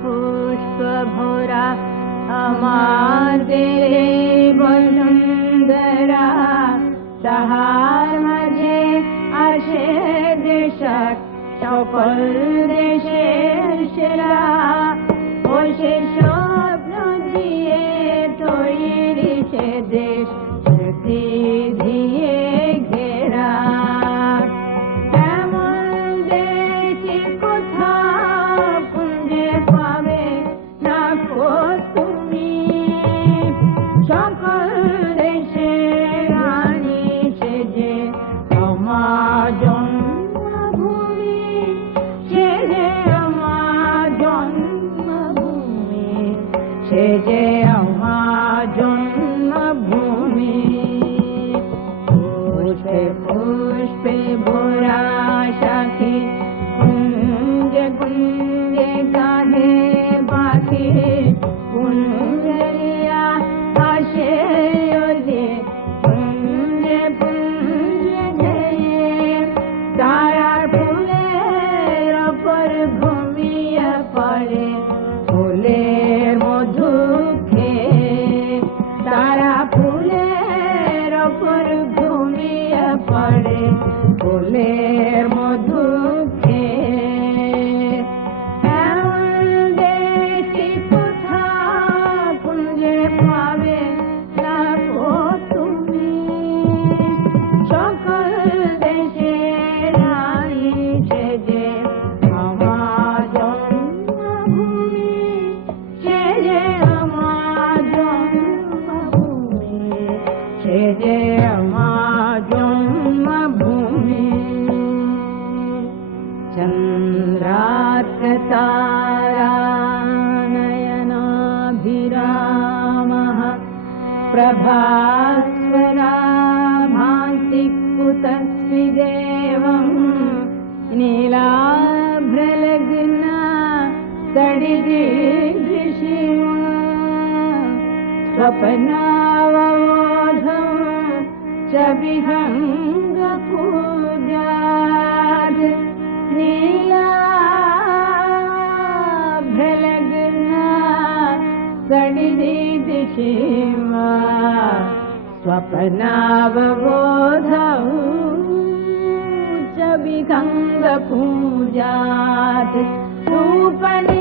পুষ্প ভরা আমাদের বসুন্ধরা, তাহার মাঝে আসে দেশক সকল দেশের সেরা। ও সে স্বপ্ন দিয়ে তৈরি সে দেশ, স্মৃতি দিয়ে ঘেরা। এমন দেশে কোথাও খুঁজে পাবে না কো তুমি, সকল দেশের রানী সেজে আমার জন্মভূমি, সেজে আমার জন্মভূমি, সেজে আমার জন্মভূমি। পুষ্পে পুষ্পে ভরা সাথী, কুঞ্জে কুঞ্জে গাহে পাখি, কুঞ্জরিয়া আসে ওলে, কুঞ্জে কুঞ্জে গেয়ে তারার ফুলের ওপর ঘুমিয়ে পড়ে, ফুলের মধু খেয়ে তারা ফুলের ওপর ঘুমিয়ে পড়ে, ফুলের মধু খেয়ে। এমন দেশে কোথাও খুঁজে পাবে না গো তুমি, সকল দেশের রানী সেজে আমার জন্মভূমি, সেজে আমার জন্মভূমি, সেজে আমার জন্মভূমি। चन्द्रार्कतारानयनाभिरामः प्रभास्वरा भान्ति कुतस्विदेवम्, नीलाभ्रलग्ना तडिदीदृशिमा, स्वप्नावबोधं च विहङ्गपूजात्, नीलाभ्रलग्ना तडिदीदृशिमा, स्वप्नावबोधं च विहङ्गपूजात्। रूपने